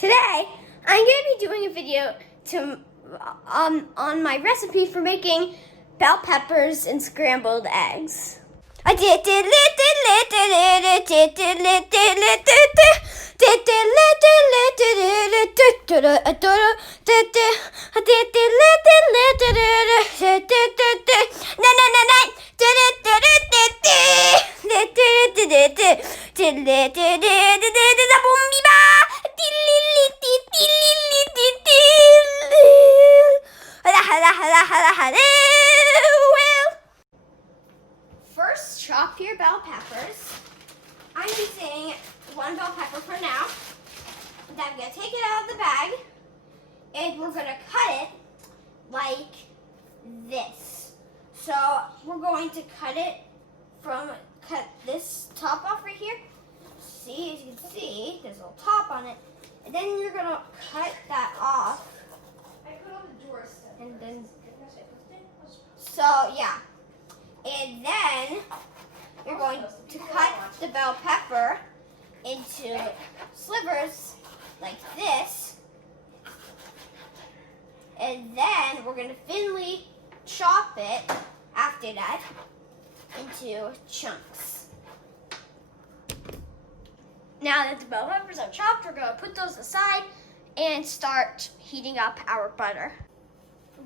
Today, I'm going to be doing a video on my recipe for making bell peppers and scrambled eggs. First, chop your bell peppers. I'm using one bell pepper for now. Then I'm going to take it out of the bag, and we're going to cut it like this. So we're going to cut this top off right here. See, as you can see, there's a little top on it. And then you're going to cut that off. I put on the drawers. And then, so yeah. And then you're going to cut the bell pepper into slivers like this. And then we're going to thinly chop it after that into chunks. Now that the bell peppers are chopped, we're going to put those aside and start heating up our butter.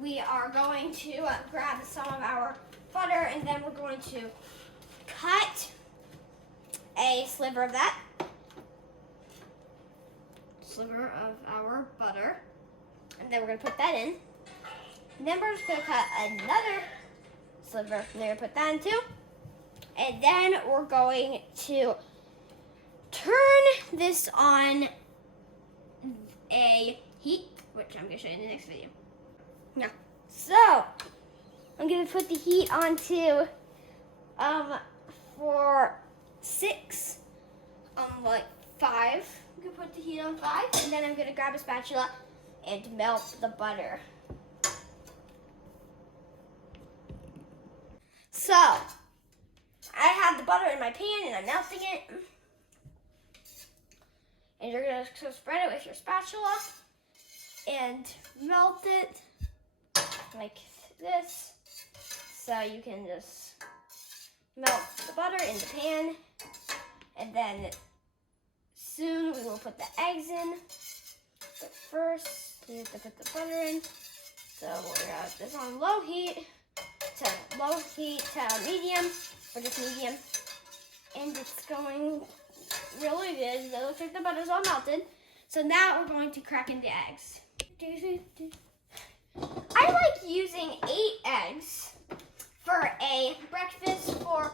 We are going to grab some of our butter, and then we're going to cut a sliver of that. Sliver of our butter. And then we're going to put that in. And then we're just going to cut another sliver, and then we're going to put that in too. And then we're going to turn this on a heat, which I'm going to show you in the next video. Now, so I'm going to put the heat on to for 6, like 5. I'm going to put the heat on 5, and then I'm going to grab a spatula and melt the butter. So, I have the butter in my pan and I'm melting it. And you're going to spread it with your spatula and melt it like this. So you can just melt the butter in the pan. And then soon we will put the eggs in. But first, we have to put the butter in. So we're going to this on low heat to medium, or just medium. And it's going really good. It looks like the butter's all melted. So now we're going to crack in the eggs. I like using 8 eggs for a breakfast for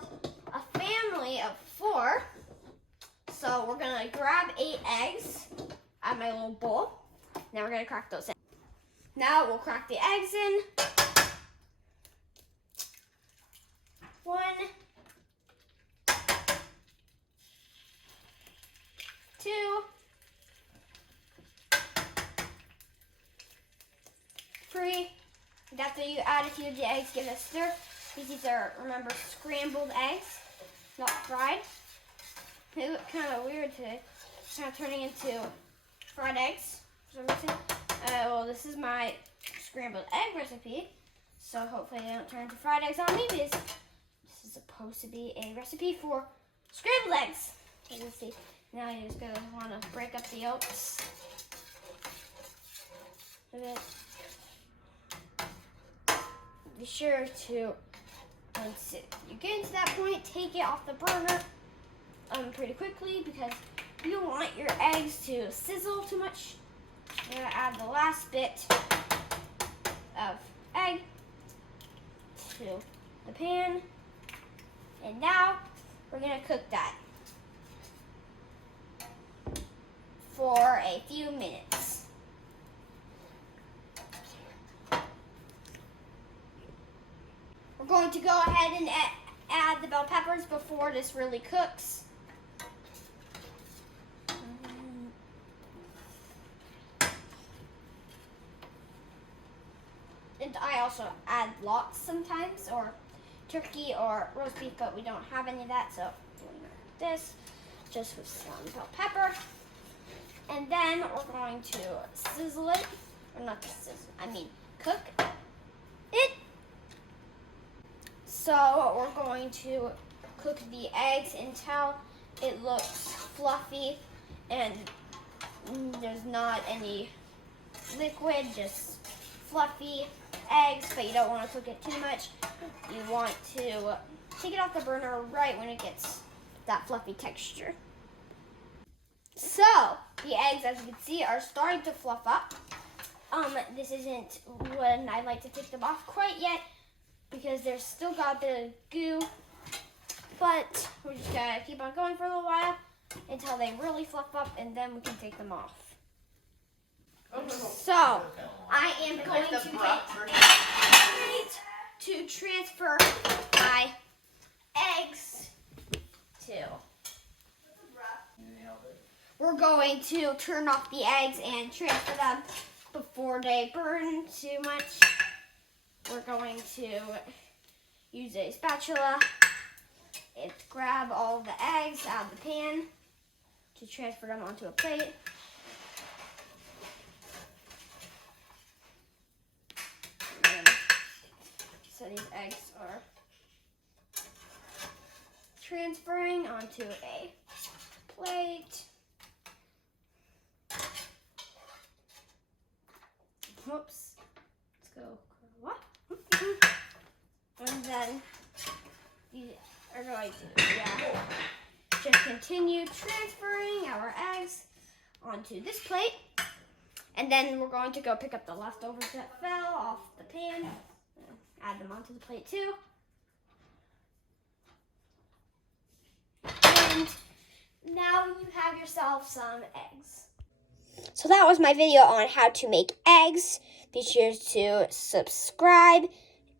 a family of 4. So we're going to grab 8 eggs out of my little bowl. Now we're going to crack those in. Now we'll crack the eggs in. 1, 2, 3. And after you add a few of the eggs, give it a stir. These are, remember, scrambled eggs, not fried. They look kind of weird today. It's kind of turning into fried eggs for some reason. Well, this is my scrambled egg recipe, so hopefully they don't turn into fried eggs on me, because this is supposed to be a recipe for scrambled eggs. As you can see, now you're just going to want to break up the yolks a bit. Be sure to, once you get into that point, take it off the burner pretty quickly, because you don't want your eggs to sizzle too much. You're going to add the last bit of egg to the pan. And now we're going to cook that for a few minutes. We're going to go ahead and add the bell peppers before this really cooks. And I also add lox sometimes, or turkey or roast beef, but we don't have any of that, so this, just with some bell pepper. And then we're going to sizzle it. Or not sizzle, I mean cook it. So we're going to cook the eggs until it looks fluffy and there's not any liquid, just fluffy eggs, but you don't want to cook it too much. You want to take it off the burner right when it gets that fluffy texture. So the eggs, as you can see, are starting to fluff up. This isn't when I like to take them off quite yet because there's still got a bit of goo, but we're just gonna keep on going for a little while until they really fluff up, and then we can take them off. So I am going to transfer my eggs to. We're going to turn off the eggs and transfer them before they burn too much. We're going to use a spatula and grab all the eggs out of the pan to transfer them onto a plate. So these eggs are transferring onto a plate. Whoops. Let's go. What? And then you are going to just continue transferring our eggs onto this plate. And then we're going to go pick up the leftovers that fell off the pan. Add them onto the plate too. And now you have yourself some eggs. So that was my video on how to make eggs. Be sure to subscribe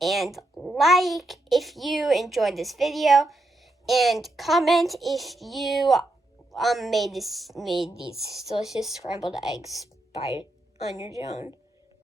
and like if you enjoyed this video, and comment if you made these delicious scrambled eggs on your own.